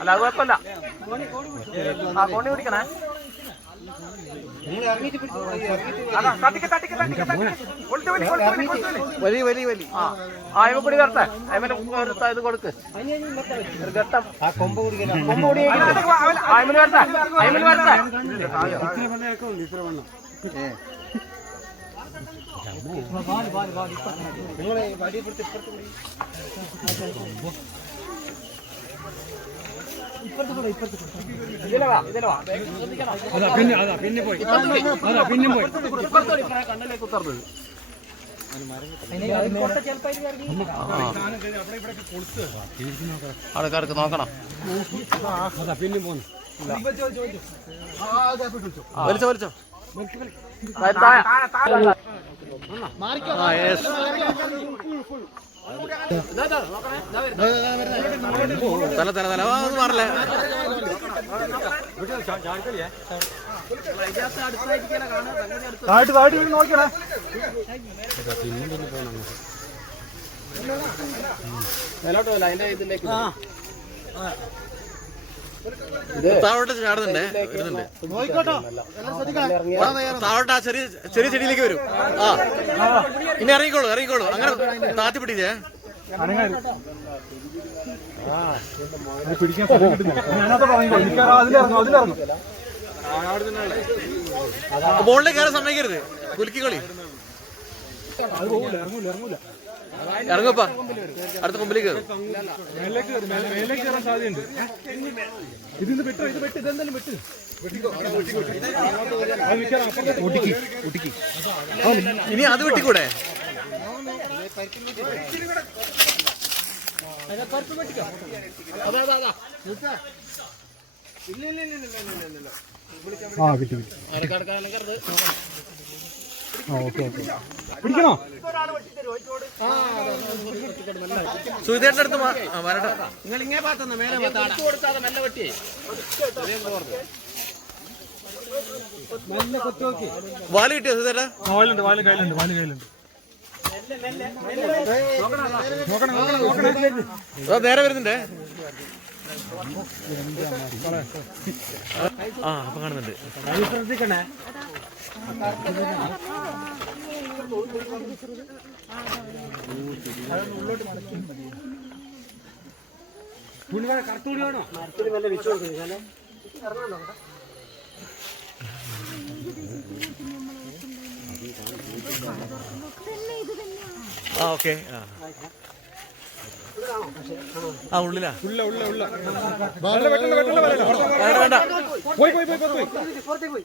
അല്ല അത് കുഴപ്പമില്ല ആ കോണി പിടിക്കണേ വലി, വലി, വലി. വലിയ വലിയ വലിയ ആ അയമപ്പൊടി കറട്ടെ അയമന് ഒരു ത- ഇത് കൊടുക്ക് ഘട്ടം കൊമ്പ് കൊമ്പ് വരട്ടെ വരട്ടെ വാ ഇതിലെ വാ ഇപ്പുറത്തോടി, ഇപ്പുറേ കണ്ണിലേക്ക് ഉത്തർന്നത് നോക്കണം വലിച്ചോ വലിച്ചോ. തല തല തല ആ, ഒന്ന് മാറല്ലേ നോക്കണേ താഴ്ത്ത് വീണ് നോക്കണേ മേലോട്ട് പോലെ അതിന്റെ ഇതിലേക്ക്. താഴോട്ട് ചാടുന്നുണ്ടേ. വരുന്നുണ്ട്. താഴോട്ട് ആ ചെറിയ ചെറിയ ചെടിയിലേക്ക് വരും. ആ. ഇനി ഇറങ്ങിക്കോളൂ ഇറങ്ങിക്കോളൂ. അങ്ങനെ താത്തി പിടിച്ചേ പിടിക്കാൻ ബോളിലേക്ക് കയറാൻ സമ്മതിക്കരുത്. കുലുക്കി കളി ഇറങ്ങപ്പാ. അടുത്ത കൊമ്പിലേക്ക് കയറും. ഇതിന്ന് ഇത് ഇതെന്തായാലും ഇനി അത് വെട്ടിക്കൂടെ? ആ കിട്ടി കിട്ടി. Okay okay. പിടിക്കണോ? സുഹിതേട്ടന്റെ അടുത്ത് വരട്ടെ നിങ്ങൾ ഇങ്ങനെ പാത്തുന്ന മേലെ കൊടുത്താതെ മെല്ലെ വെട്ടിയേ വാൽ കിട്ടിയോ സുഹിതേട്ടാ ആ വാലുണ്ട് വാൽ കയ്യിലുണ്ട് വാൽ കയ്യിലുണ്ട്. നോക്കണം നോക്കണം നോക്കണം. ആ, നേരെ വരുന്നുണ്ടേ. ആ അപ്പൊ കാണുന്നുണ്ട്. ശ്രദ്ധിക്കണേ. തുണി വേണം കറുത്ത തുണി വേണോ ആ ഓക്കെ ആ ഉള്ളിലാ. ഉള്ള ഉള്ള ഉള്ള വേണ്ട വേണ്ട വേണ്ട. പോയി പോയി പോയി പോയി പോയി.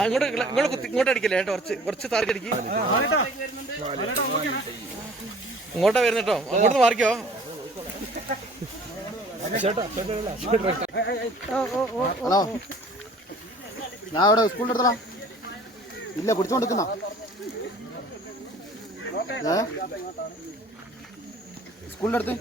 ഇങ്ങോട്ട് ഇങ്ങ- ഇങ്ങോട്ട് കുത്തി ഇങ്ങോട്ട് അടിക്കല്ലേ കേട്ടോ കുറച്ച് കുറച്ച് താർക്ക് അടിക്ക്. ഇങ്ങോട്ടാ വരുന്ന കേട്ടോ അങ്ങോട്ട് മാറിക്കോ. ഹലോ. ഞാൻ അവിടെ സ്കൂളിൽ അടുത്തടാ. ഇല്ല പിടിച്ചോണ്ടിരിക്കുന്ന ഏ? സ്കൂളിന്റെ അടുത്ത്?